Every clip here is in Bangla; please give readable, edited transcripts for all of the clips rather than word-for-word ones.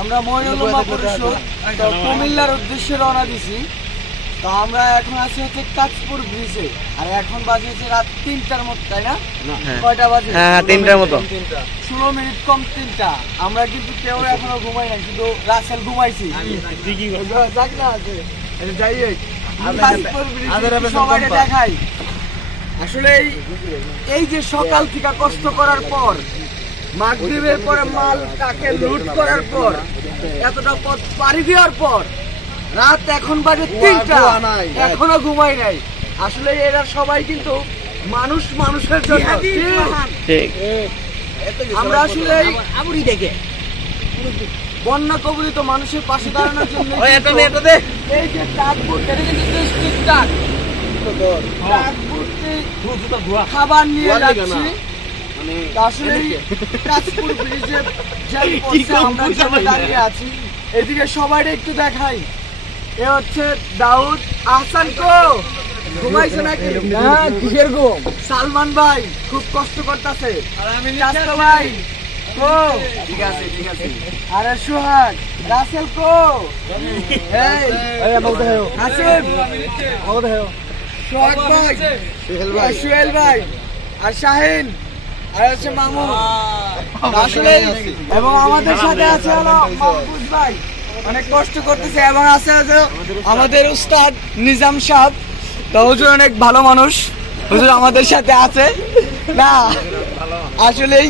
আমরা মহিলা পরিষদ কুমিল্লার উদ্দেশ্যে রওনা দিছি। তো আমরা এখন আছি হচ্ছে কাঁচপুর ব্রিজে, আর এখন বাজেছে রাত 3টার মতো, তাই না? কয়টা বাজে? হ্যাঁ 3টার মতো, 16 মিনিট কম 3টা। আমরা কিন্তু কেউ এখনো ঘুমাই নাই, শুধু রাসেল ঘুমাইছি। সবাই দেখাই আসলে এই যে সকাল থেকে কষ্ট করার পর, মাগরিবের পরে মাল টাকে লুট করার পর, এতটা পথ পাড়ি দেওয়ার পর রাত এখন বাজে 3টা, এখনো ঘুমাই নাই। আসলে এরা সবাই কিন্তু মানুষ মানুষের জন্য। আমরা আসলে বন্যা কবলিত মানুষের পাশে দাঁড়ানোর জন্য এই যে ট্রাকবোট, এটা কিন্তু ডিস্ট্রিক্ট ট্রাক, খাবার নিয়ে যাচ্ছি। আসলে কাঁচপুর ব্রিজে আমরা দাঁড়িয়ে আছি। এদিকে সবাই একটু দেখাই, এ হচ্ছে দাউদ আহসান। কো ঘুমাইছে নাকি? কিসের ঘুম? সালমান ভাই খুব কষ্ট করতেছে। ভাই কো? ঠিক আছে ঠিক আছে। আরে সোহাগ, রাসেল কো? হাসিম, সোহাগ ভাই, সুহেল ভাই, আর শাহিন, আর হচ্ছে মামুন। আসলে এবং আমাদের সাথে আছে হলো মাহফুজ ভাই, অনেক কষ্ট করতেছে। এবং আছে আমাদের উস্তাদ নিজাম সাহেব। তো হুজুর অনেক ভালো মানুষ, হুজুর আমাদের সাথে আছে না আসলেই।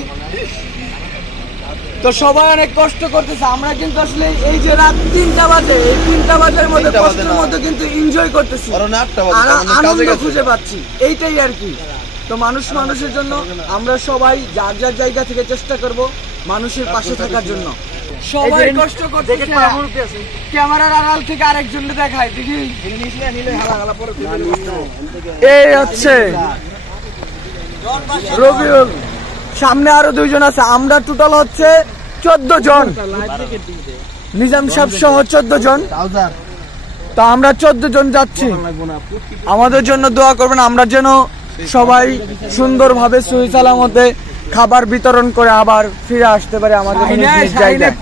তো সবাই অনেক কষ্ট করতেছে। আমরা কিন্তু আসলে এই যে রাত 3টা বাজে, এই 3টা বাজের মধ্যে কষ্টের মধ্যে কিন্তু এনজয় করতেছি, আনন্দ খুঁজে পাচ্ছি, এইটাই আর কি। তো মানুষ মানুষের জন্য আমরা সবাই যার যার জায়গা থেকে চেষ্টা করব মানুষের পাশে থাকার জন্য। সবাই কষ্ট করতেছে। ক্যামেরার আড়াল থেকে আরেকজন দেখায়, দেখি। এই হচ্ছে রবিউল, সামনে আরো 2জন আছে। আমরা টোটাল হচ্ছে 14 জন, নিজাম সাহেব সহ 14 জন। তো আমরা 14 জন যাচ্ছি। আমাদের জন্য দোয়া করবেন, আমরা যেন সবাই সুন্দরভাবে সহি সালামতে খাবার বিতরণ করে আবার ফিরে আসতে পারে আমাদের জায়গায়।